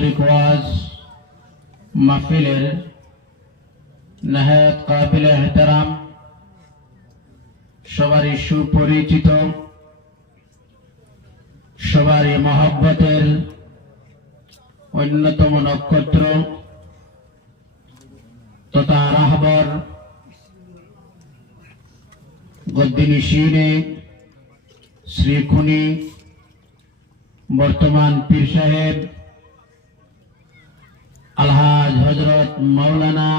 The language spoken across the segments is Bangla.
বাৎসরিক ওয়াজ মাহফিলের নাহায়াত কাবিল এহতারাম সবারই সুপরিচিত সবারই মহব্বতের অন্যতম নক্ষত্র তথা রাহবর গদ্দিনী শিরে শ্রী খুনি বর্তমান পীর সাহেব আলহাজ হযরত মাওলানা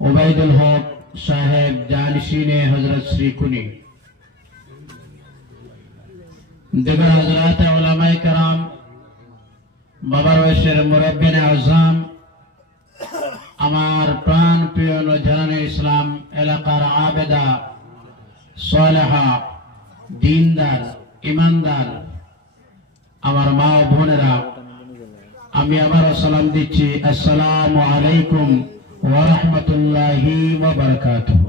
ওবায়দুল হক সাহেব জানিশিনে হযরত শ্রী খুনি দিগর হযরত উলামায়ে কেরাম বাবার বয়সের মুরব্বিনে আযম আমার প্রাণ প্রিয় নজরানে ইসলাম এলাকার আবেদা সালেহা দিনদার ইমানদার আমার মা ও বোনেরা, আমি আবার সালাম দিচ্ছি। আসসালামু আলাইকুম ওয়া রাহমাতুল্লাহি ওয়া বারাকাতুহু।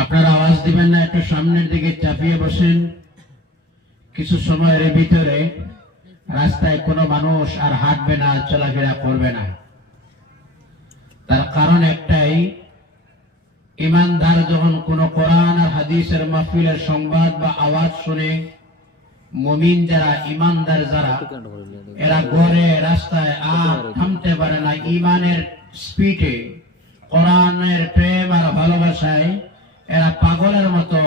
আপনারা আওয়াজ দিবেন না, একটু সামনের দিকে চাপিয়ে বসেন। কিছু সময়ের ভিতরে রাস্তায় কোনো মানুষ আর হাঁটবে না, চলাফেরা করবে না। তার কারণ একটাই, ইমানদার যখন কোন কোরআন আর হাদিসের মাহফিলের সংবাদ বা আওয়াজ শুনে, মুমিন যারা ইমানদার যারা, এরা ঘরে রাস্তায় আর থামতে পারে না। ইমানের স্পিডে, কোরআনের প্রেম আর ভালোবাসায় এরা পাগলের মতো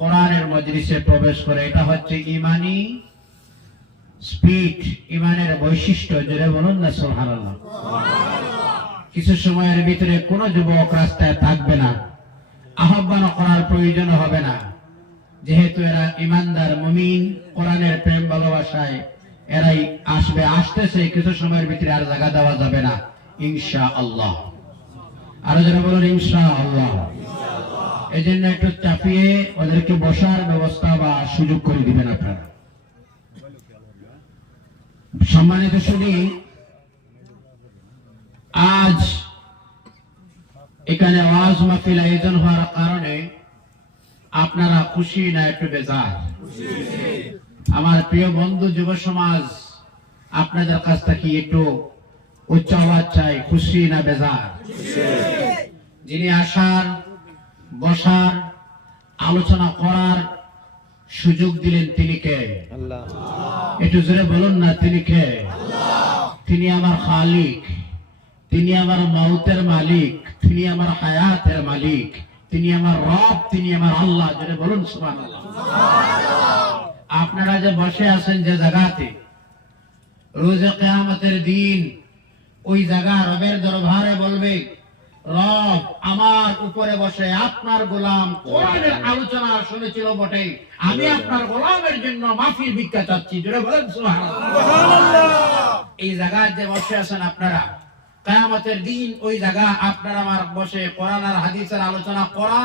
কোরআনের মজলিসে প্রবেশ করে। এটা হচ্ছে ইমানি স্পিড, ইমানের বৈশিষ্ট্য। জোরে বলুন না সুবহানাল্লাহ। কিছু সময়ের ভিতরে কোন যুবক রাস্তায় থাকবে না, আহ্বান করার প্রয়োজন হবে না, যেহেতু এরা ইমানদার মুমিন, কোরআনের প্রেম ভালোবাসায় এরাই আসবে, আসতেছে। কিছু সময়ের ভিতরে আর জায়গা দেওয়া যাবে না ইনশাআল্লাহ। আরো যারা বলুন ইনশাআল্লাহ। এই জন্য একটু চাপিয়ে ওদেরকে বসার ব্যবস্থা বা সুযোগ করে দিবেন আপনারা। সম্মানিত শুনি, আজ এখানে ওয়াজ মাহফিল আয়োজন হওয়ার কারণে আপনারা খুশি না একটু বেজার? আমার প্রিয় বন্ধু যুব সমাজ, আপনাদের কাছ থেকে একটু উচ্চ আওয়াজ চাই, খুশি না বেজার? যিনি আসার, বসার, আলোচনা করার সুযোগ দিলেন তিনি কে? আল্লাহ। একটু জোরে বলুন না, তিনি কে? তিনি আমার খালিক, তিনি আমার মাউতের মালিক, তিনি আমার হায়াতের মালিক, তিনি আমার রব, তিনি আমার আল্লাহ। জোরে বলুন সুবহানাল্লাহ। আপনারা যে বসে আছেন যে জায়গাতে, রোজে কিয়ামতের দিন ওই জায়গা রবের দরবারে বলবে, রব আমার উপরে বসে আপনার গোলাম কোরআনের আলোচনা শুনেছিল বটে, আমি আপনার গোলামের জন্য মাফি ভিক্ষা চাচ্ছি। জোরে বলেন সুবহানাল্লাহ। এই জায়গায় যে বসে আছেন আপনারা, কিয়ামতের দিন ওই জায়গা আপনারা আমার বসে কোরআন আর হাদিসের আলোচনা করা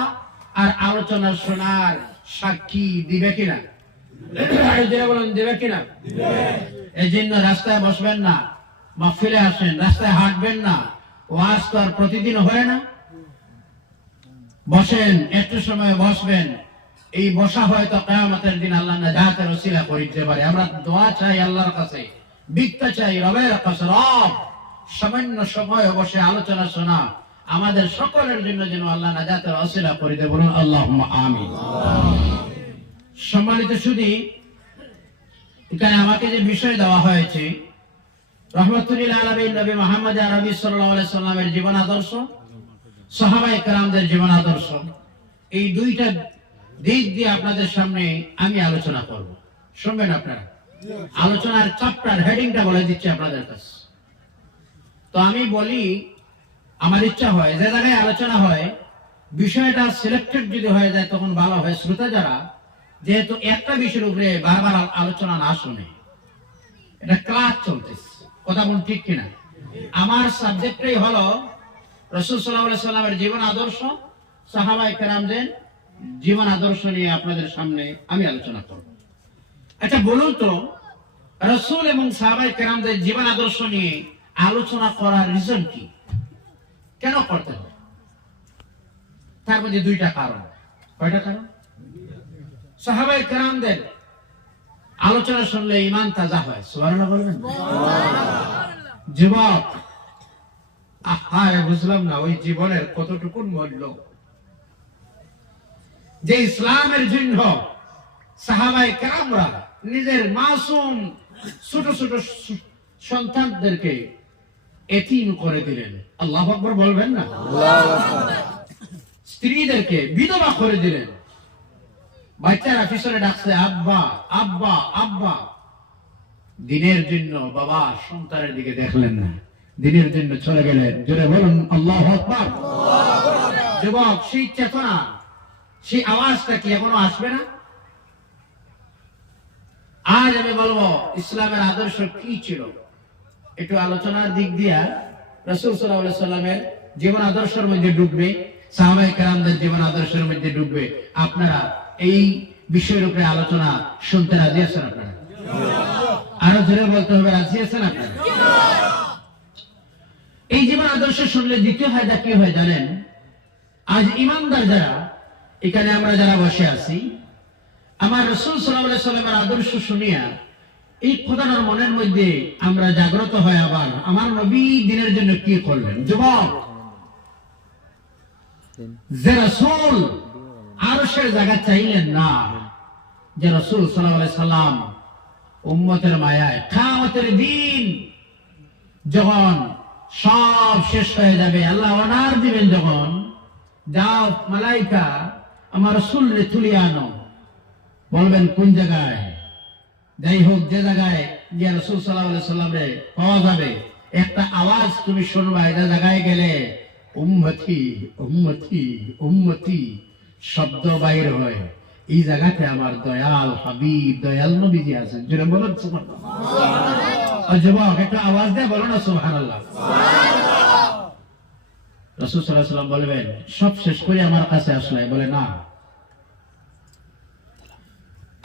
আর আলোচনা শোনার সাক্ষী দিবে কিনা? জোরে বলেন, দিবে কিনা? এই জন্য রাস্তায় বসবেন না, মাহফিলে আসেন, রাস্তায় হাঁটবেন না। ওয়াজ তো আর প্রতিদিন হয় না। বসেন, একটু সময় বসবেন। এই বসা হয়তো কিয়ামতের দিন আল্লাহ নাজাতের ওসিলা করে দিতে পারে। আমরা দোয়া চাই আল্লাহর কাছে, ভিক্ষা চাই রবের কাছে, রব সামান্য সময় বসে আলোচনা শোনা আমাদের সকলের জন্য যেন আল্লাহ নাজাতের ওসিলা করে দেয়। বলুন আল্লাহুম্মা আমিন। সম্মানিত শুধু এখানে আমাকে যে বিষয় দেওয়া হয়েছে, রহমাতুল আলামিন নবী মুহাম্মদ আরবি সাল্লাল্লাহু আলাইহি সাল্লামের জীবন আদর্শ, সাহাবায়ে কেরামদের জীবন আদর্শ, এই দুইটা দিক দিয়ে আপনাদের সামনে আমি আলোচনা করব। শুনবেন আপনারা? আলোচনার চ্যাপ্টার হেডিংটা বলে দিচ্ছি আপনাদের কাছে। তো আমি বলি, আমার ইচ্ছা হয় যে জায়গায় আলোচনা হয় বিষয়টা সিলেক্টেড যদি হয়ে যায় তখন ভালো হয়। শ্রোতা যারা, যেহেতু একটা বিষয়ের উপরে বারবার আলোচনা না শুনে, এটা ক্লাস চলতেছে, কথা বলুন ঠিক কিনা? আমার সাবজেক্টই হলো রাসূল সাল্লাল্লাহু আলাইহি সাল্লামের জীবন আদর্শ, সাহাবায়ে কেরামদের জীবন আদর্শ নিয়ে আপনাদের সামনে আমি আলোচনা করব। আচ্ছা বলুন তো, রাসূল এবং সাহাবায়ে কেরামদের জীবন আদর্শ নিয়ে আলোচনা করার রিজন কি? কেন করতে হবে? তার মধ্যে দুইটা কারণ। কয়টা কারণ? সাহাবায়ে কেরামদের আলোচনা শুনলে ঈমান তাজা হয়। সুবহানাল্লাহ বলবেন। যুবক, বুঝলাম না ওই জীবনের কতটুকু মূল্য যে ইসলামের জন্য সাহাবায়ে কেরামরা নিজের মাসুম ছোট ছোট সন্তানদেরকে এতিম করে দিলেন। আল্লাহু আকবার বলবেন না? আল্লাহু আকবার। স্ত্রীদেরকে বিধবা করে দিলেন। বাচ্চারা পিছনে ডাকছে আব্বা আব্বা আব্বা। দিনের জন্য বাবা সন্তানের দিকে দেখলেন না, দিনের জন্য চলে গেলেন। জোরে বলুন আল্লাহু আকবার। যুবক, সেই চেতনা, সেই আওয়াজটা কি এখনো আসবে না? আজ আমি বলবো ইসলামের আদর্শ কি ছিল। একটু আলোচনার দিক দিয়া রাসূল সাল্লাল্লাহু আলাইহি সাল্লামের জীবন আদর্শের মধ্যে ডুববে, সাহাবায়ে কেরামদের জীবন আদর্শের মধ্যে ডুববে। আপনারা এই বিষয়ের উপরে আলোচনা শুনতে রাজি আছেন? আপনারা আরো জোরে বলতে হবে, রাজি আছেন আপনারা? এই জীবন আদর্শ শুনলে দ্বিতীয় ফায়দা কি হয় জানেন? আজ ইমানদার যারা এখানে আমরা যারা বসে আছি, আমার রাসূল সাল্লাল্লাহু আলাইহি সাল্লামের আদর্শ শুনিয়া এই খোদার মনের মধ্যে আমরা জাগ্রত হয়, আবার আমার নবী দিনের জন্য কি করলেন। যুবক, যে রাসূল আরশের জায়গা চাইলেন না, যে রাসূল সাল্লাল্লাহু আলাইহি সাল্লাম উম্মতের মায়ায় কিয়ামতের দিন যখন সব শেষ হয়ে যাবে, আল্লাহ অনার দিবেন যখন, যাও মালাইকা আমার রাসূলকে তুলিয়ে আনো। বলবেন কোন জায়গায়? যাই হোক, যে জায়গায় গিয়ে রাসূল সাল্লাল্লাহু আলাইহি সাল্লামে পাওয়া যাবে, একটা আওয়াজ তুমি শুনবা, এই জায়গায় গেলে উম্মতি উম্মতি উম্মতি শব্দ বাইর হয়। এই জায়গাতে আমার দয়াল হাবিব, দয়াল নবীজি আছেন। যেটা বলুন সুবহানাল্লাহ। যুবক, একটা আওয়াজ দিয়ে বলো না সুবহানাল্লাহ। রাসূল সাল্লাল্লাহু আলাইহি সাল্লাম বলবেন সব শেষ করে আমার কাছে আসলে, বলে না,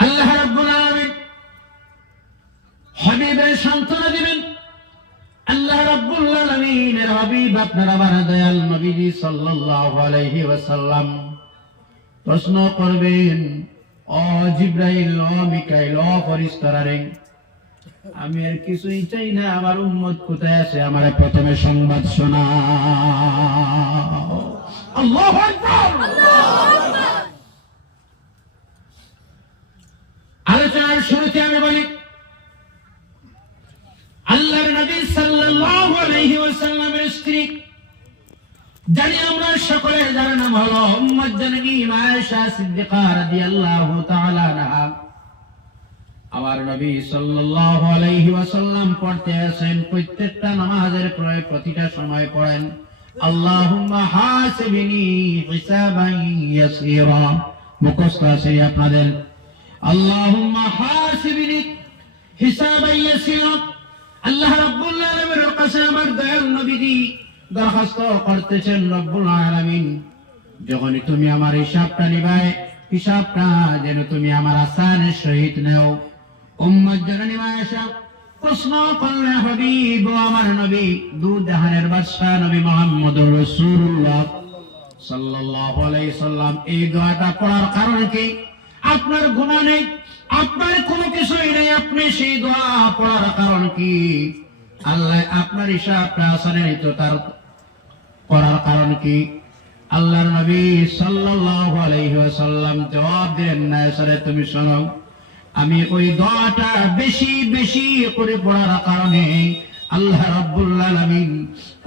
আল্লাহ রাব্বুল আলামিন হাবিবের সান্ত্বনা দিবেন। আল্লাহ রাব্বুল আলামিনের হাবিব আপনার আমার দয়াল নবীজি সাল্লাল্লাহু আলাইহি ওয়াসাল্লাম প্রশ্ন করবেন, ও জিবরাইল, ও মিকাইল, ও ফেরেশতারা রে, আমি আর কিছুই চাই না, আমার উম্মত কোথায় আছে আমার প্রথমে সংবাদ শোনাও। আল্লাহু আকবার। আলোচনার শুরুতে আমি বলি, আল্লাহর নবী সাল্লাল্লাহু আলাইহি ওয়াসাল্লামের স্ত্রী, জানি আমরা সকলে, যার নাম হলো উম্মত জননী আয়েশা সিদ্দিকা রাদিয়াল্লাহু তাআলা আনহা। আমার নবী সাল্লাল্লাহু আলাইহি ওয়াসাল্লাম পড়তে আছেন, প্রত্যেকটা নামাজের পরে প্রতিটা সময় পড়েন, আল্লাহুম্মা হাসিবনি হিসাবান ইয়াসীরা। মুখস্থ আছে আপনাদের, আল্লাহুম্মা হাসিবনি হিসাবান ইয়াসীরা। আল্লাহ রাব্বুল আলামিনের কাছে আমার দয়াল নবীজি দরখাস্ত করতেছেন, রব্বুল আলামিন যখনই তুমি আমার হিসাবটা নিবায়, হিসাবটা যেন তুমি আমার আসানের সহিত নেও। উম্মত জননী আয়েশা প্রশ্ন করলেন, হাবিব, আমার নবী, দুই জাহানের বাদশা নবী মুহাম্মদুর রাসূলুল্লাহ সাল্লাল্লাহু আলাইহি সাল্লাম, এই দোয়াটা পড়ার কারণ কি? আপনার গুনাহ নেই, আপনার কোনো কিছুই নেই, আপনি সেই দোয়া পড়ার কারণ কি? আল্লাহ আপনার হিসাবটা আসানে নিত, তার করার কারণ কি? আল্লাহর নবী সাল্লাল্লাহু আলাইহি ওয়াসাল্লাম জবাব দেন, না সরে তুমি শোনো, আমি ওই দোয়াটা বেশি বেশি করে পড়ার কারণে আল্লাহ রাব্বুল আলামিন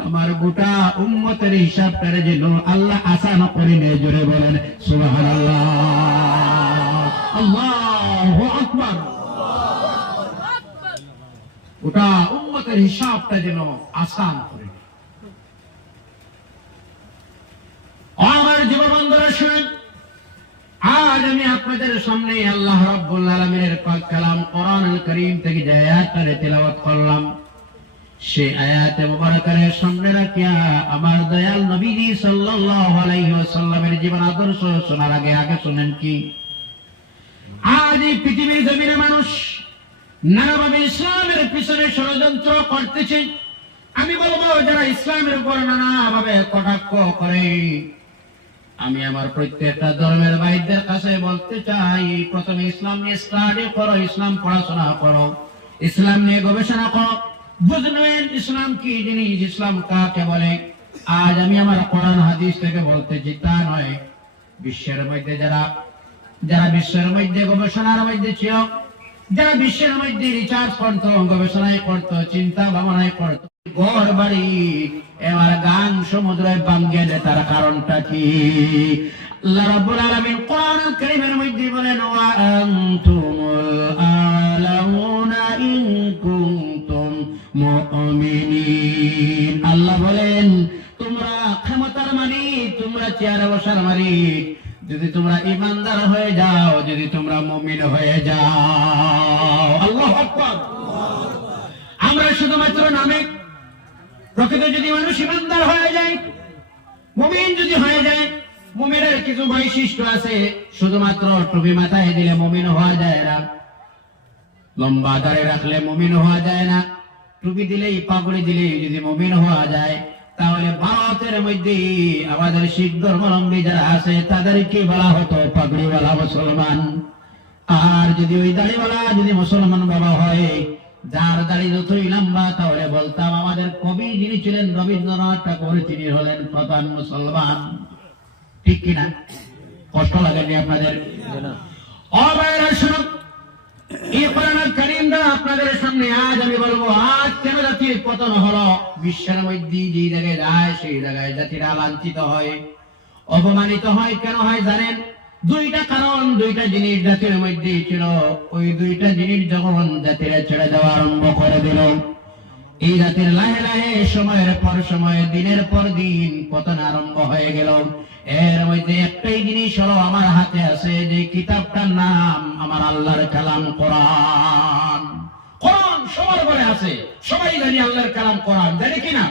আমার গোটা উম্মতের হিসাবটারে যেন আল্লাহ আসান করে নেয়। জোরে বলেন সুবহানাল্লাহ। আল্লাহু আকবার। গোটা উম্মতের হিসাবটা যেন আসান করে। আমার জীবনবন্ধুরা শুনেন, আজ আমি আপনাদের সামনে আল্লাহ রাব্বুল আলামিনের পাক কালাম কোরআনুল কারীম থেকে যে আয়াতটা তেলাওয়াত করলাম, সেই আয়াতে মুবারাকার সামনে রাখিয়া আমার দয়াল নবীজি সাল্লাল্লাহু আলাইহি ওয়াসাল্লামের জীবন আদর্শ শোনার আগে শুনেন কি, আজ এই পৃথিবীর জমিনে মানুষ নানাভাবে ইসলামের পিছনে ষড়যন্ত্র করতেছে। আমি বলবো, যারা ইসলামের উপর নানাভাবে কটাক্ষ করে, আমি আমার প্রত্যেকটা ধর্মের ভাইদের কাছে বলতে চাই, প্রথমে ইসলাম নিয়ে স্টাডি করো, ইসলাম পড়াশোনা করো, ইসলাম নিয়ে গবেষণা করো, বুঝবেন ইসলাম কি জিনিস, ইসলাম কাকে বলে। আজ আমি আমার কোরআন হাদিস থেকে বলতেছি তা নয়। বিশ্বের মধ্যে যারা বিশ্বের মধ্যে গবেষণার মধ্যে ছিল, যারা বিশ্বের মধ্যে রিসার্চ করতো, গবেষণায় করতো, চিন্তা ভাবনায় করতো, ঘর বাড়ি এবার গান সমুদ্রে ভাঙ্গে দেয়, তার কারণটা কি? আল্লাহ রাব্বুল আলামিন কোরআন কারীমের মধ্যে বলেন, ওয়া আনতুমুল আলাউনা ইন কুনতুম মুমিনিন। আল্লাহ বলেন তোমরা ক্ষমতার মালিক, তোমরা চেয়ারে বসার মালিক যদি তোমরা ইমানদার হয়ে যাও, যদি তোমরা মুমিন হয়ে যাও। আল্লাহু আকবার। আমরা শুধুমাত্র নামে, প্রকৃত যদি মানুষ ইমানদার হয়ে যায়, মুমিন যদি হয়ে যায়, মুমিনের কিছু বৈশিষ্ট্য আছে। শুধুমাত্র টুপি মাথায় দিলে মুমিন হওয়া যায় না, লম্বা দাড়ি রাখলে মুমিন হওয়া যায় না, টুপি দিলেই পাগড়ি দিলেই যদি মুমিন হওয়া যায়, তাহলে ভারতের মধ্যে আমাদের শিখ ধর্মাবলম্বী যারা আছে তাদেরকে বলা হতো পাগড়িওয়ালা মুসলমান। আর যদি ওই দাড়িওয়ালা যদি মুসলমান বাবা হয়, যার দাড়ি যতই লম্বা, তাহলে বলতাম আমাদের কবি যিনি ছিলেন রবীন্দ্রনাথ ঠাকুর, তিনি হলেন প্রধান মুসলমান। ঠিক কিনা? কষ্ট লাগেনি আপনাদের? এই কোরআন কারীমটা আপনাদের সামনে আজ আমি বলবো, আজ কেন জাতির পতন হলো? বিশ্বের মধ্যে যে জায়গায় যায় সেই জায়গায় জাতিরা লাঞ্ছিত হয়, অপমানিত হয়। কেন হয় জানেন? দুইটা কারণ, দুইটা জিনিস জাতির মধ্যে ছিল। ওই দুইটা জিনিস যখন জাতিরা ছেড়ে দেওয়া আরম্ভ করে দিল, এই জাতির লাহে লাহে সময়ের পর সময়, দিনের পর দিন পতন আরম্ভ হয়ে গেল। এর মধ্যে একটাই জিনিস হলো আমার হাতে আছে, যে কিতাবটার নাম আমার আল্লাহর কালাম কোরআন। কোরআন সবার ঘরে আছে, সবাই জানি আল্লাহর কালাম কোরআন, জানি কিনা?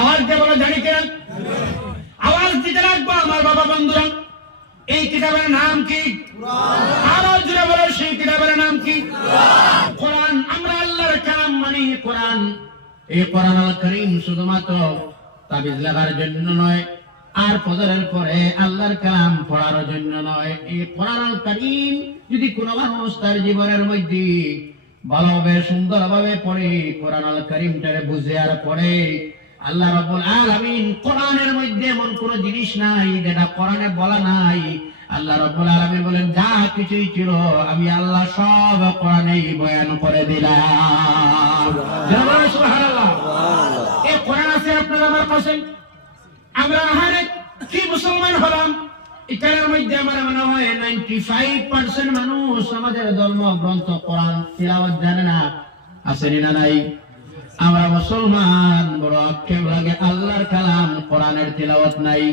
আওয়াজ দিয়ে বলো জানি কিনা? আওয়াজ দিতে রাখবো আমার বাবা বন্ধুরা। এই কিতাবের নাম কি? আরো জোরে বলো, সেই কিতাবের নাম কি? কোরআন। আমরা আল্লাহর কালাম মানে কোরআন। এই কোরআন আল কারীম শুধুমাত্র তাবিজ লাগার জন্য নয়, আর ফজরের পরে আল্লাহর কালাম পড়ার জন্য নয়। এই কোরআন আল কারীম যদি কোনো মানুষ তার জীবনের মধ্যে ভালোভাবে সুন্দরভাবে পড়ে, কোরআন আল কারীমটারে বুঝে আর পড়ে, আল্লাহ রাব্বুল আলামিন কোরআনের মধ্যে এমন কোন জিনিস নাই যেটা কোরআনে বলা নাই। আল্লাহ রাব্বুল আলামিন বলেন, যা কিছুই ছিল আমি আল্লাহ সব কোরআনেই বয়ান করে দিলাম। সুবহানাল্লাহ। এই কোরআন আছে আপনার আমার কাছে। আমরা হারে কি মুসলমান হলাম, এটার মধ্যে আমার মনে হয় 95% মানুষ আমাদের ধর্মগ্রন্থ কোরআন তিলাওয়াত জানে না। আসেনি না নাই? আমরা মুসলমান বড় আক্ষেপ লাগে, আল্লাহর কালাম কোরআনের তিলাওয়াত নাই।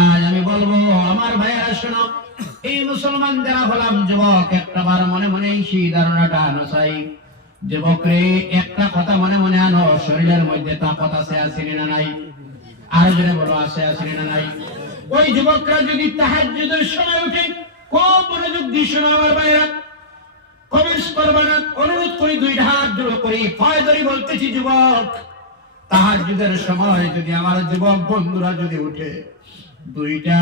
আজ আমি বলবো আমার ভাইয়েরা শোনো, এই মুসলমান যারা হলাম যুবক, একটা বার মনে মনে সেই ধারণাটা আনো চাই। যুবক রে, একটা কথা মনে মনে আনো, শরীরের মধ্যে তাকত আছে, আসেনি না নাই? আর জনে বলো, আছে আসেনি না নাই? ওই যুবকরা যদি তাহাজ্জুদের সময় উঠে, খুব মনোযোগ দিয়ে শোনো আমার ভাইয়েরা, কমেন্টস করবা না, অনুরোধ করি, দুইটা হাত জোড়ো করি, ভয় ধরি বলতেছি, যুবক তাহাজ্জুদের সময় যদি আমার যুবক বন্ধুরা যদি উঠে, দুইটা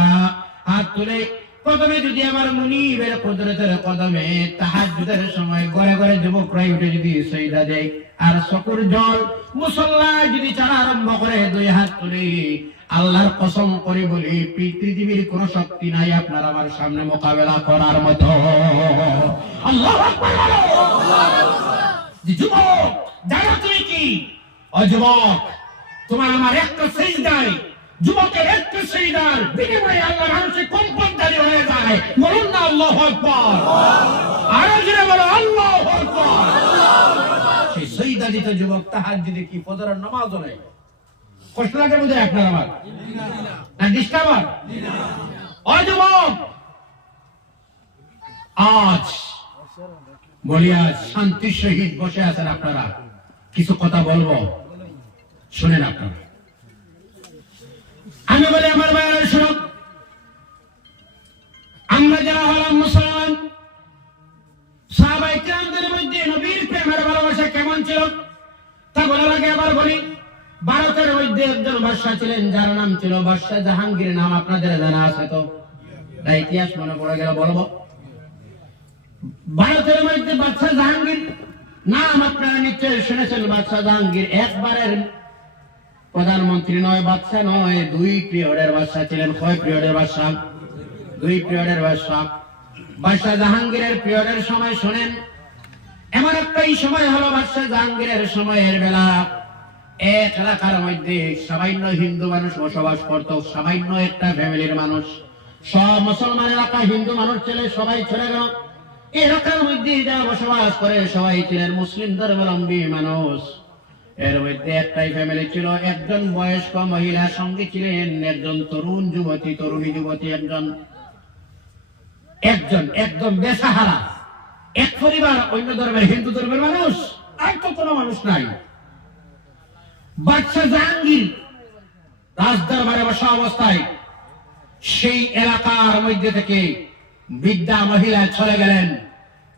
হাত তুলে প্রথমে যদি আমার মুনিবের কুদরতের কদমে তাহাজ্জুদের সময় ঘরে ঘরে যুবকরাই উঠে যদি সিজদা দেয়, আর চকুর জল মুসল্লায় যদি ছাড়া আরম্ভ করে, দুই হাত তুলে আল্লাহর কসম করে বলি, পৃথিবীর কোন শক্তি নাই আপনার আমার সামনে মোকাবেলা করার মতো। আল্লাহু আকবার। যুবক জানো তুমি কি? ও যুবক, তোমার আমার একটা সিজদায়, যুবকের একটা সিজদার বিনিময়ে আল্লাহর আরশে কম্পনকারী হয়ে যায়। বলুন না আল্লাহু আকবার। আরো জোরে বলো আল্লাহু আকবার। সেই সিজদা দিতে যুবক তাহাজ্জুদে কি ফজরের নামাজও নেই। কষ্ট লাগে বুঝে আপনার আমার না ডিস্টার্ব? ও যুবক, আজ বলি, আজ শান্তির সহিত বসে আছেন আপনারা, কিছু কথা বলবো, শুনেন আপনারা। আমি বলি আমার ভাইয়েরা শুনো, আমরা যারা হলাম মুসলমান, সাহাবায়ে কেরামদের মধ্যে নবীর প্রেমের ভালোবাসা কেমন ছিল তা বলার আগে আবার বলি, ভারতের মধ্যে একজন বাদশা ছিলেন, যার নাম ছিল বাদশা জাহাঙ্গীর। নাম আপনাদের জানা আছে তো? তাই ইতিহাস মনে পড়ে গেল বলবো। ভারতের মধ্যে বাদশা জাহাঙ্গীর নাম আপনারা নিশ্চয় শুনেছেন। বাদশা জাহাঙ্গীর একবারের প্রধানমন্ত্রী নয়, বাদশা নয়, 2 পিরিয়ডের বাদশা ছিলেন। কয় পিরিয়ডের বাদশা? 2 পিরিয়ডের বাদশা। বাদশা জাহাঙ্গীরের পিরিয়ডের সময় শুনেন, এমন একটাই সময় হলো বাদশা জাহাঙ্গীরের সময়ের বেলা এক এলাকার মধ্যে সামান্য হিন্দু মানুষ বসবাস করত। সামান্য একটা ফ্যামিলির মানুষ, সব মুসলমান এলাকা, হিন্দু মানুষ ছেলে সবাই চলে গেল। এই এলাকার মধ্যে যারা বসবাস করে সবাই ছিলেন মুসলিম ধর্মাবলম্বী মানুষ। এর মধ্যে একটাই ফ্যামিলি ছিল, একজন বয়স্ক মহিলা, সঙ্গে ছিলেন একজন তরুণ যুবতী, তরুণী যুবতী, একদম বেসাহারা এক পরিবার, অন্য ধর্মের, হিন্দু ধর্মের মানুষ, আর তো কোনো মানুষ নাই। বাদশা জাহাঙ্গীর রাজদরবারে বসা অবস্থায় সেই এলাকার মধ্যে থেকে বৃদ্ধা মহিলা চলে গেলেন।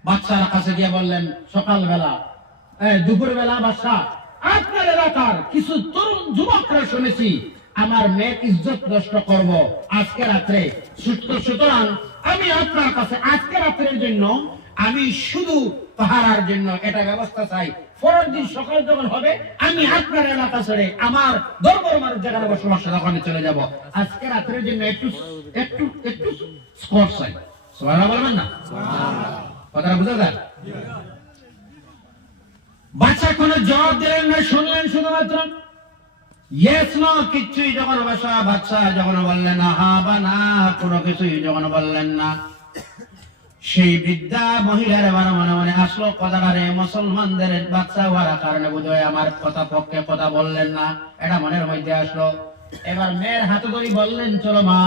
বাদশার কাছে গিয়ে বললেন, সকালবেলা দুপুরবেলা বাদশা, আপনার এলাকার কিছু তরুণ যুবকরা শুনেছি আমার মেয়ের ইজ্জত নষ্ট করব আজকে রাত্রে, সুতরাং আমি আপনার কাছে আজকে রাত্রের জন্য আমি শুধু পাহারার জন্য এটা ব্যবস্থা চাই। পরের দিন সকাল যখন হবে আমি আপনার এলাকা ছেড়ে আমার দরবার মানুষ যেখানে বসবাস ওখানে চলে যাব। আজকে রাত্রের জন্য একটু একটু একটু স্কোর চাই। সুবহানাল্লাহ বলবেন না? কথাটা বুঝা যায়? বাদশা কোনো জবাব দিলেন না, শুনলেন শুধুমাত্র ইয়েস নো, কিছুই যখন বাদশা যখন বললেন না, হা বা না, কোনো কিছুই যখন বললেন না, সেই বৃদ্ধা মহিলার এবার মনে মনে আসলো কথাটা, রে মুসলমানদের বাচ্চা হওয়ার কারণে বোধহয় আমার কথা পক্ষে কথা বললেন না, এটা মনের মধ্যে আসলো। এবার মেয়ের হাতে ধরে বললেন, চলো মা,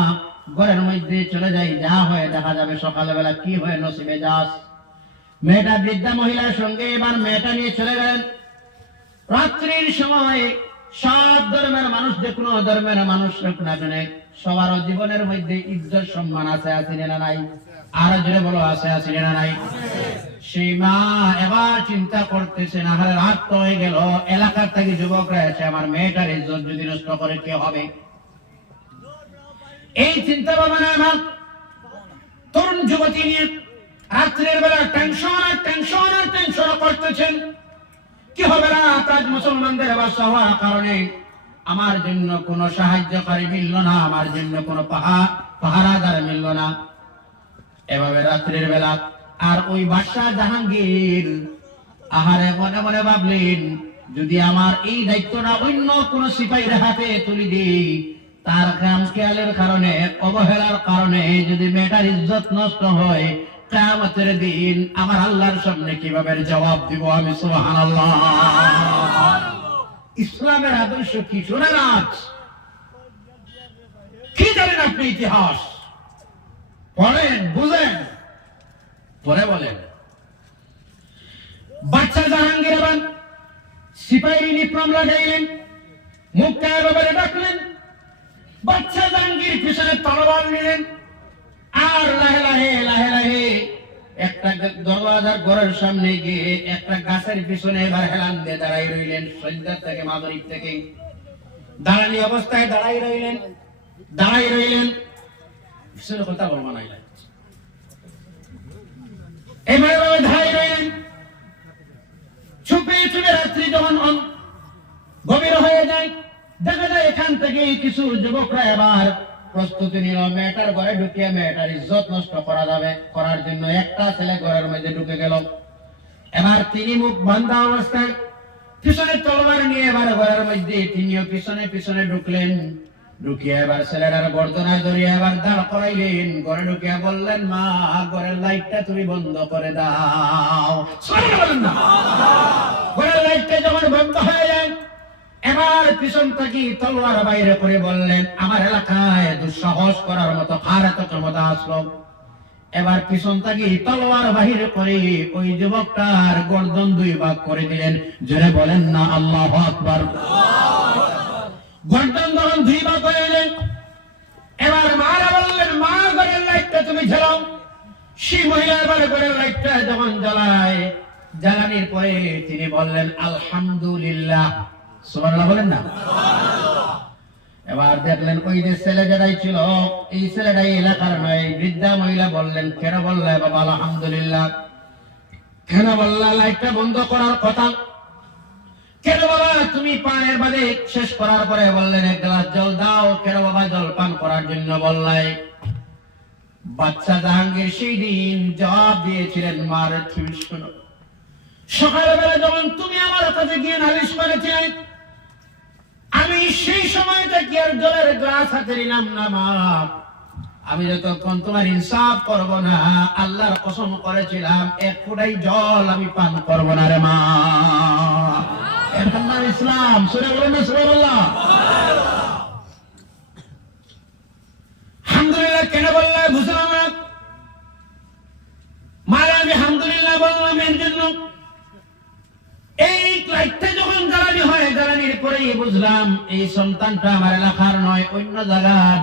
ঘরের মধ্যে চলে যাই, যা হয় দেখা যাবে সকালবেলা, কি হয় নসিবে যাস। মেয়েটা বৃদ্ধা মহিলার সঙ্গে এবার মেয়েটা নিয়ে চলে গেলেন। রাত্রির সময় সব ধর্মের মানুষ, যে কোনো ধর্মের মানুষ না কেন, সবার জীবনের মধ্যে ইজ্জত সম্মান আছে, আছে না নাই? আর জোরে বলো, আছে, আছে না নাই? সেই মা এবার চিন্তা করতেছেন, আহারে রাত তো হয়ে গেল, এলাকার থেকে যুবকরা এসে আমার মেয়েটার ইজ্জত যদি নষ্ট করে কে হবে? এই চিন্তা ভাবনা আমার তরুণ যুবতী নিয়ে রাত্রের বেলা টেনশন করতেছেন। কি হবে না, তাজ মুসলমানদের বাদশা হওয়ার কারণে আমার জন্য কোনো সাহায্যকারী মিলল না, আমার জন্য কোনো পাহারাদার মিলল না। এভাবে রাত্রের বেলা আর ওই বাদশা জাহাঙ্গীর আহারে মনে মনে ভাবলেন, যদি আমার এই দায়িত্বটা অন্য কোন সিপাহীর হাতে তুলে দিই, তার কাম খেয়ালের কারণে, অবহেলার কারণে যদি মেয়েটার ইজ্জত নষ্ট হয়, কিয়ামতের দিন আমার আল্লাহর সামনে কিভাবে জবাব দিব আমি? সুবহানাল্লাহ। ইসলামের আদর্শ কি শোনেন আজ? কি জানেন আপনি ইতিহাস? পড়েন, বুঝেন, পরে বলেন। বাদশা জাহাঙ্গীর এবার সিপাহী নিপ্রম লাগাইলেন, মুখটা এভাবে ডাকলেন। বাদশা জাহাঙ্গীর পিছনে তলোয়ার নিলেন আর লাহে লাহে একটা দরওয়াজার ঘরের সামনে গিয়ে একটা গাছের পিছনে এবার হেলান দিয়ে দাঁড়াই রইলেন। সন্ধ্যা থেকে মাগরিব থেকে দাঁড়ানি অবস্থায় দাঁড়াই রইলেন। পিছনে কথা বলবো না, এভাবে দাঁড়াই রইলেন। চুপে রাত্রি যখন গভীর হয়ে যায়, দেখা যায় এখান থেকে কিছু যুবকরা এবার প্রস্তুতি নিল, মেয়েটার ঘরে ঢুকিয়ে মেয়েটার ইজ্জত নষ্ট করার জন্য। একটা ছেলে ঘরের মধ্যে ঢুকে গেল। এবার তিনি মুখ বান্ধা অবস্থায় পিছনে তলোয়ার নিয়ে এবার ঘরের মধ্যে তিনিও পিছনে ঢুকলেন। ঢুকিয়ে এবার ছেলেটার গর্দনা ধরিয়ে এবার দাঁড় করাইলেন। ঘরে ঢুকিয়ে বললেন, মা, ঘরের লাইটটা তুমি বন্ধ করে দাও। ঘরের লাইটটা যখন বন্ধ হয়ে যায়, এবার পিছন থেকে তলোয়ার বাইরে করে বললেন, আমার এলাকায় দুঃসাহস করার মতো আর এত ক্ষমতা আসলো? এবার পিছন থেকে তলোয়ার বাহির করে ওই যুবকটার গর্দন 2 ভাগ করে দিলেন। জোরে বলেন না আল্লাহু আকবার। গর্দন যখন 2 ভাগ করে দিলেন, এবার মারা বললেন, মা, ঘরের লাইটটা তুমি জ্বালাও। সেই মহিলা এবার ঘরের লাইটটা যখন জ্বালানির পরে তিনি বললেন, আলহামদুলিল্লাহ, সুবহানাল্লাহ বলেন না। এবার দেখলেন ওই যে ছেলে যেটাই ছিল, এই ছেলেটাই এলাকার নয়। বৃদ্ধা মহিলা বললেন, কেন বললে বাবা আলহামদুলিল্লাহ? কেন বললা লাইটটা বন্ধ করার কথা? কেন বাবা তুমি পানের বাদে শেষ করার পরে বললেন এক গ্লাস জল দাও? কেন বাবা জল পান করার জন্য বললাই? বাচ্চা জাহাঙ্গীর সেই দিন জবাব দিয়েছিলেন, মার তুমি শোনো, সকালবেলা যখন তুমি আমার কাছে গিয়ে নালিশ করেছিলে, আমি সেই সময়টা কি আর জলের গ্লাস হাতে নিলাম না মা? আমি যতক্ষণ তোমার ইনসাফ করবো না, আল্লাহর কসম করেছিলাম এক ফোঁটাই জল আমি পান করবো না রে মা। এর নাম ইসলাম। সুরে বলেন না সুবহানাল্লাহ। আলহামদুলিল্লাহ কেন বললাম বুঝলাম না। মারা আমি আলহামদুলিল্লাহ বললাম এর জন্য, এই লাইটটা যখন জ্বালানি হয়, জ্বালানির পরেই বুঝলাম এই সন্তানটা আমার এলাকার নয়, অন্য জায়গার।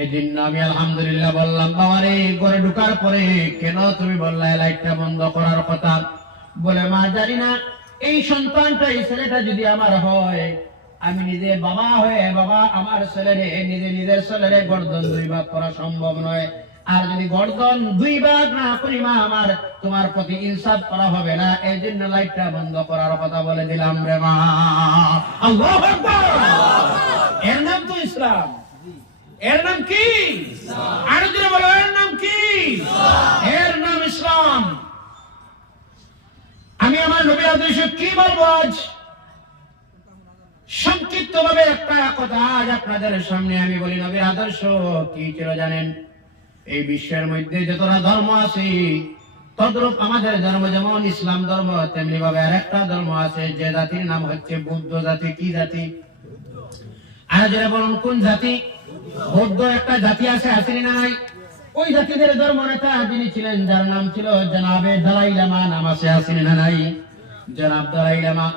এই জন্য আমি আলহামদুলিল্লাহ বললাম। বাবারে ঘরে ঢুকার পরে কেন তুমি বললা লাইটটা বন্ধ করার কথা? বলে মা জানি না, এই সন্তানটা, এই ছেলেটা যদি আমার হয়, আমি নিজে বাবা হয়ে বাবা আমার ছেলেরে, নিজের ছেলেরে গর্দন 2 ভাগ করা সম্ভব নয়। আর যদি গর্দন 2 ভাগ না করি মা, আমার তোমার প্রতি ইনসাফ করা হবে না। এই জন্য লাইটটা বন্ধ করার কথা বলে দিলাম রে মা। আল্লাহু আকবার। এর নাম তো ইসলাম। এর নাম কি? আর যদি বলো এর নাম কি? এর নাম ইসলাম। আমি আমার নবীর আদর্শ কি বলবো আজ? সংক্ষিপ্ত ভাবে একটা কথা আজ আপনাদের সামনে আমি বলি। নবীর আদর্শ কি ছিল জানেন? এই বিশ্বের মধ্যে যতটা ধর্ম আছে, তদ্রূপ আমাদের ধর্ম যেমন ইসলাম ধর্ম, তেমনি ভাবে আরেকটা ধর্ম আছে, যে জাতির নাম হচ্ছে বৌদ্ধ জাতি। কি জাতি? আর যারা বলুন কোন জাতি? বৌদ্ধ একটা জাতি আছে, আসেনি না নাই? ওই জাতিদের ধর্ম নেতা যিনি ছিলেন, যার নাম ছিল জনাবে দালাই লামা, নাম আছে, আসেনি না নাই? জনাব দালাই লামা।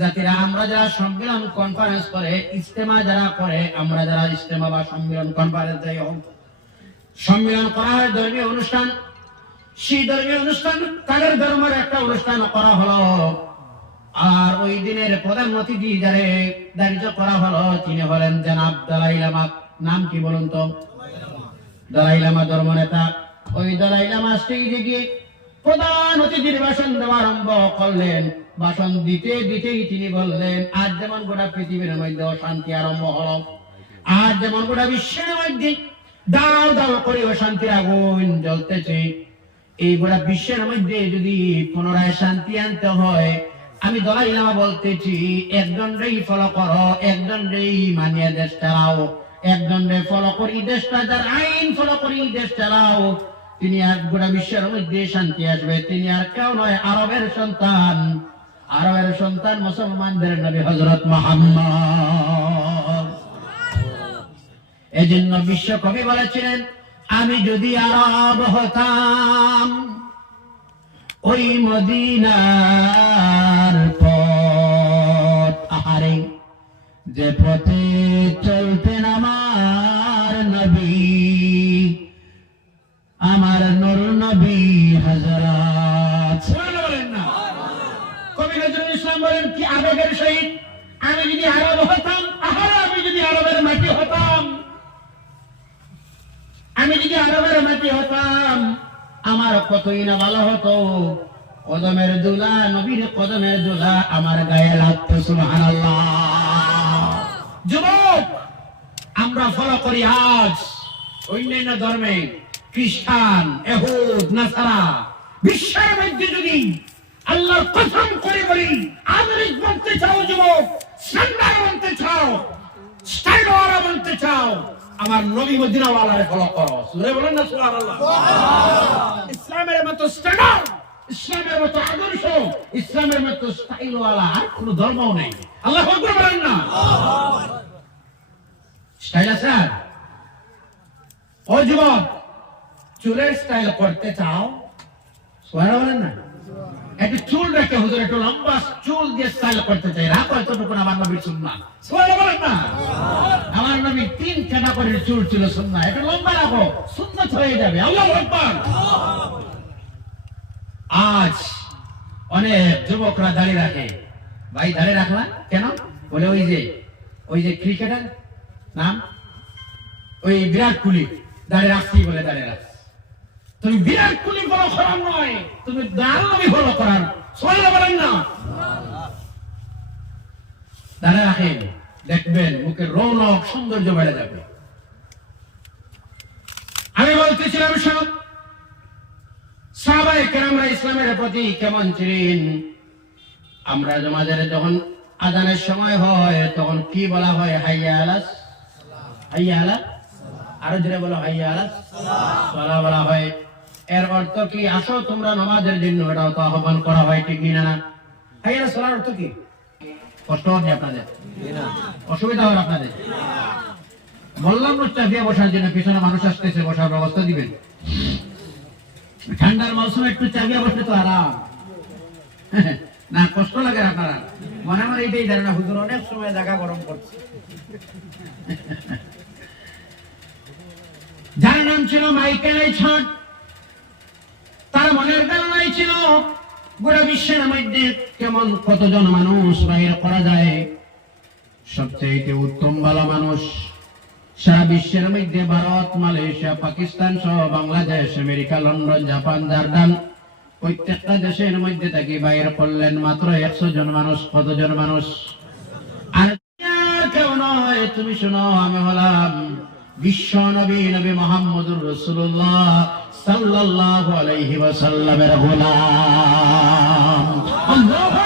জাতিরা আমরা যারা সম্মেলন কনফারেন্স করে, ইজতেমা যারা করে, আমরা যারা ইজতেমা বা সম্মেলন কনফারেন্স যাই হোক, সম্মেলন করা হয় ধর্মীয় অনুষ্ঠান। সেই ধর্মীয় অনুষ্ঠান তাদের ধর্মের একটা অনুষ্ঠান করা হলো। আর ওই দিনের প্রধান অতিথি যারে দায়িত্ব করা হলো, তিনি হলেন জনাব দালাই লামা। নাম কি বলুন তো? দালাই লামা ধর্ম নেতা। ওই দালাই লামা স্টেজে গিয়ে প্রধান অতিথির ভাষণ দেওয়া আরম্ভ করলেন। ভাষণ দিতেই তিনি বললেন, আজ যেমন গোটা পৃথিবীর মধ্যে অশান্তি আরম্ভ হলো, আজ যেমন গোটা বিশ্বের মধ্যে দাও দাও করে অশান্তির আগুন জ্বলতেছে, এই গোটা বিশ্বের মধ্যে যদি পুনরায় শান্তি আনতে হয়, আমি দালাই লামা বলতেছি, একজনকেই ফলো করো, একজনকেই মানিয়ে দেশ চালাও, একজনকে ফলো করি দেশটা, যার আইন ফলো করি দেশ চালাও, তিনি আর গোটা বিশ্বের মধ্যে শান্তি আসবে। তিনি আর কেউ নয়, আরবের সন্তান মুসলমানদের নবী হযরত মুহাম্মদ। এজন্য বিশ্ব কবি বলেছিলেন, আমি যদি আরব হতাম, ওই মদিনার পথ, আহারে যে পথে চলতেন আমার নবী, আমার নূর নবী হযরত। বলেন না কবি নজরুল ইসলাম বলেন কি আবেগের সহিত, আমি যদি আরব হতাম, আহারে আমি যদি আরবের মাটি হতাম, আমি যদি আরবের মাটি হতাম, আমার কতই না ভালো হতো। কদমের দুলা, নবীর কদমের দুলা আমার গায়ে লাগতো। সুবহানাল্লাহ। যুবক, আমরা ফলো করি আজ অন্যান্য ধর্মে, খ্রিস্টান, ইহুদ, নাসারা। বিশ্বের মধ্যে যদি আল্লাহর কসম করে বলি, আধুনিক বলতে চাও যুবক, স্ট্যান্ডার্ড বলতে চাও, স্টাইলওয়ালা বলতে চাও, আমার নবী মদিনাওয়ালারে ফলো করো। সুরে বলেন না সুবহানাল্লাহ। ইসলামের মতো স্ট্যান্ডার্ড, ইসলামের মতো আদর্শ, ইসলামের মতো স্টাইলওয়ালা আর কোনো ধর্ম নেই। আল্লাহু আকবার বলেন না। স্টাইল আছে? ও যুবক, চুলের স্টাইল করতে চাও? সুবহানাল্লাহ বলেন না। একটু চুল রেখে হুজুর একটু লম্বা চুল দিয়ে স্টাইল করতে চাই, রাখো এতটুকু আমার নবীর সুন্নাহ। সুবহানাল্লাহ বলেন না। আমার নবী 3 ক্যাটাগরির চুল ছিল সুন্নাহ, একটু লম্বা রাখো, সুন্নাত হয়ে যাবে। আল্লাহু আকবার। আজ অনেক যুবকরা দাড়ি রাখে। ভাই দাড়ি রাখলা কেন? বলে ওই যে ক্রিকেটার নাম ওই বিরাট কোহলি দাঁড়িয়ে রাখছি বলে দাঁড়িয়ে রাখছি। তুমি বিরাট কোহলি ফলো করার নয়, তুমি দাঁড়াবি ফলো করার। সবাই বলেন না, দাঁড়িয়ে রাখেন, দেখবেন মুখের রৌনক সৌন্দর্য বেড়ে যাবে। আমি বলতেছিলাম সব সাহাবায়ে কেরামরা ইসলামের প্রতি কেমন ছিলেন। আমরা আমাদের যখন আযানের সময় হয় তখন কি বলা হয়? হাইয়া আলাস, হাইয়া আলা, আরো জোরে বলো, হাইয়া আলাস সালাহ বলা হয়। এর অর্থ কি? আসো তোমরা নামাজের জন্য, এটাও তো আহ্বান করা হয়, ঠিক না? হাইয়া আলাস সালাহর অর্থ কি? কষ্ট হবে আপনাদের? অসুবিধা হবে আপনাদের? বললাম না চাপিয়ে বসার জন্য, পিছনে মানুষ আসতেছে, বসার ব্যবস্থা দিবেন। ঠান্ডার মৌসুমে একটু চাপিয়ে বসলে তো আরাম না, কষ্ট লাগে আপনারা? মনে আমার এইটাই ধারণা, হুজুর অনেক সময় জায়গা গরম করছে। যার নাম ছিল মাইকেল ছাট, তার মনের ধারণাই ছিল গোটা বিশ্বের মধ্যে কেমন কতজন মানুষ বাইরে করা যায়, সবচেয়ে উত্তম ভালো মানুষ সারা বিশ্বের মধ্যে ভারত, মালয়েশিয়া, পাকিস্তান সহ Bangladesh, America, London, Japan, Jordan প্রত্যেকটা দেশের মধ্যে থেকে বাইরে করলেন মাত্র 100 জন মানুষ। কতজন মানুষ? আর কেউ নয়, তুমি শোনো, আমি হলাম বিশ্ব নবী, নবী মুহাম্মদুর রাসূলুল্লাহ সাল্লাল্লাহু আলাইহি ওয়াসাল্লামের গোলাম। আল্লাহু